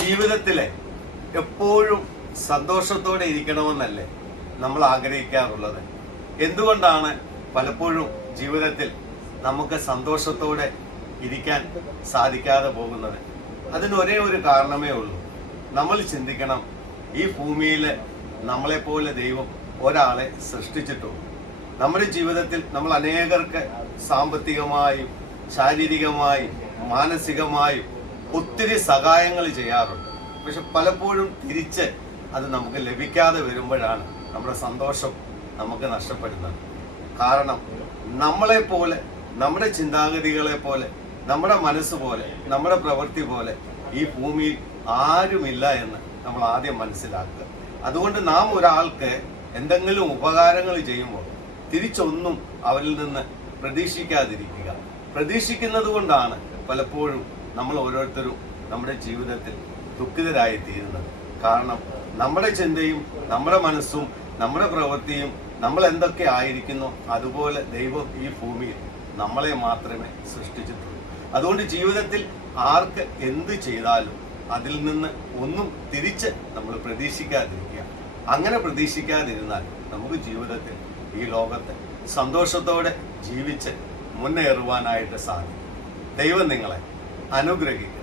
ജീവിതത്തിലെ എപ്പോഴും സന്തോഷത്തോടെ ഇരിക്കണമെന്നല്ലേ നമ്മൾ ആഗ്രഹിക്കാറുള്ളത്. എന്തുകൊണ്ടാണ് പലപ്പോഴും ജീവിതത്തിൽ നമുക്ക് സന്തോഷത്തോടെ ഇരിക്കാൻ സാധിക്കാതെ പോകുന്നത്? അതിന് ഒരേ ഒരു കാരണമേ ഉള്ളൂ. നമ്മൾ ചിന്തിക്കണം ഈ ഭൂമിയിൽ നമ്മളെപ്പോലെ ദൈവം ഒരാളെ സൃഷ്ടിച്ചിട്ടുള്ളൂ നമ്മുടെ ജീവിതത്തിൽ നമ്മൾ അനേകർക്ക് സാമ്പത്തികമായും ശാരീരികമായും മാനസികമായും ഒത്തിരി സഹായങ്ങൾ ചെയ്യാറുണ്ട്. പക്ഷെ പലപ്പോഴും തിരിച്ച് അത് നമുക്ക് ലഭിക്കാതെ വരുമ്പോഴാണ് നമ്മുടെ സന്തോഷം നമുക്ക് നഷ്ടപ്പെടുന്നത്. കാരണം നമ്മളെ പോലെ നമ്മുടെ ചിന്താഗതികളെ പോലെ നമ്മുടെ മനസ്സ് പോലെ നമ്മുടെ പ്രവൃത്തി പോലെ ഈ ഭൂമിയിൽ ആരുമില്ല എന്ന് നമ്മൾ ആദ്യം മനസ്സിലാക്കുക. അതുകൊണ്ട് നാം ഒരാൾക്ക് എന്തെങ്കിലും ഉപകാരങ്ങൾ ചെയ്യുമ്പോൾ തിരിച്ചൊന്നും അവരിൽ നിന്ന് പ്രതീക്ഷിക്കാതിരിക്കുക. പ്രതീക്ഷിക്കുന്നത് കൊണ്ടാണ് പലപ്പോഴും നമ്മൾ ഓരോരുത്തരും നമ്മുടെ ജീവിതത്തിൽ ദുഃഖിതരായി തീരുന്നത്. കാരണം നമ്മുടെ ചിന്തയും നമ്മുടെ മനസ്സും നമ്മുടെ പ്രവൃത്തിയും നമ്മൾ എന്തൊക്കെ ആയിരിക്കുന്നു അതുപോലെ ദൈവം ഈ ഭൂമിയിൽ നമ്മളെ മാത്രമേ സൃഷ്ടിച്ചിട്ടുള്ളൂ. അതുകൊണ്ട് ജീവിതത്തിൽ ആർക്ക് എന്ത് ചെയ്താലും അതിൽ നിന്ന് ഒന്നും തിരിച്ച് നമ്മൾ പ്രതീക്ഷിക്കാതിരിക്കുക. അങ്ങനെ പ്രതീക്ഷിക്കാതിരുന്നാൽ നമുക്ക് ജീവിതത്തിൽ ഈ ലോകത്ത് സന്തോഷത്തോടെ ജീവിച്ച് മുന്നേറുവാനായിട്ട് സാധിക്കും. ദൈവം നിങ്ങളെ അനുഗ്രഹിക്കുക